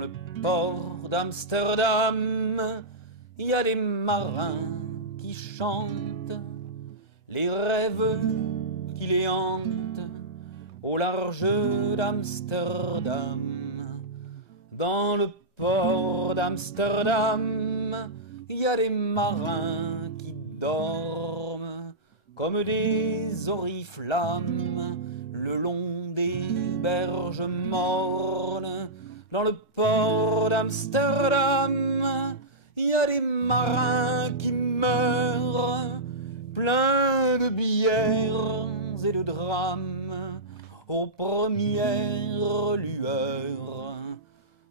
le port d'Amsterdam, il y a des marins qui chantent les rêves qui les hantent au large d'Amsterdam. Dans le port d'Amsterdam, il y a des marins qui dorment comme des oriflammes le long des berges mornes. Dans le port d'Amsterdam, il y a des marins qui meurent, pleins de bières et de drames, aux premières lueurs.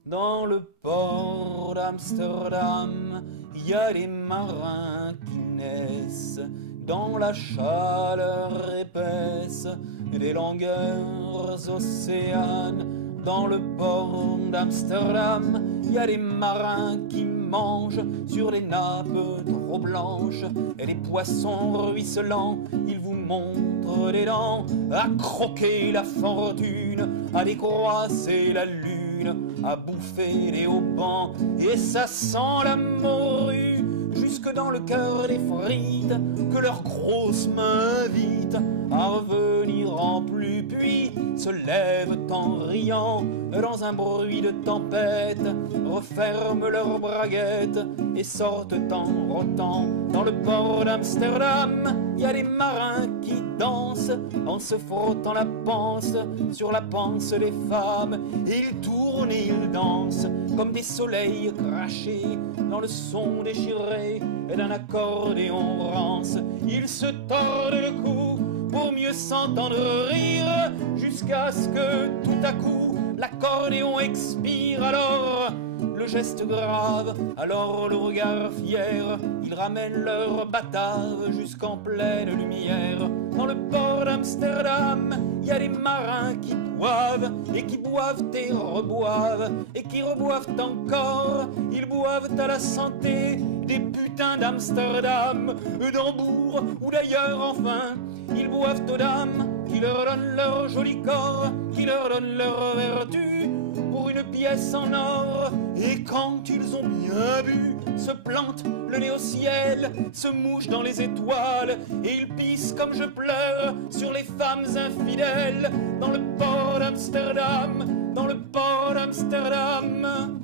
Dans le port d'Amsterdam, il y a des marins qui naissent dans la chaleur épaisse des longueurs océanes. Dans le port d'Amsterdam, il y a des marins qui mangent sur les nappes trop blanches et les poissons ruisselants. Ils vous montrent les dents à croquer la fortune, à décroisser la lune, à bouffer les haubans. Et ça sent la morue jusque dans le cœur des frites que leurs grosses mains invitent à revenir en pluie, puis se lèvent en riant dans un bruit de tempête, referment leurs braguettes et sortent en rotant. Dans le port d'Amsterdam, il y a des marins qui dansent en se frottant la panse sur la panse des femmes. Et ils tournent et ils dansent comme des soleils crachés dans le son déchiré d'un accordéon rance. Ils se tordent le cou pour mieux s'entendre rire, jusqu'à ce que tout à coup l'accordéon expire. Alors le geste grave, alors le regard fier, ils ramènent leur batave jusqu'en pleine lumière. Dans le port d'Amsterdam, il y a des marins qui boivent et qui boivent et reboivent et qui reboivent encore. Ils boivent à la santé des putains d'Amsterdam, d'Hambourg ou d'ailleurs enfin. Ils boivent aux dames qui leur donnent leur joli corps, qui leur donnent leur vertu pour une pièce en or. Et quand ils ont bien bu, se plantent le nez au ciel, se mouchent dans les étoiles, et ils pissent comme je pleure sur les femmes infidèles. Dans le port d'Amsterdam, dans le port d'Amsterdam.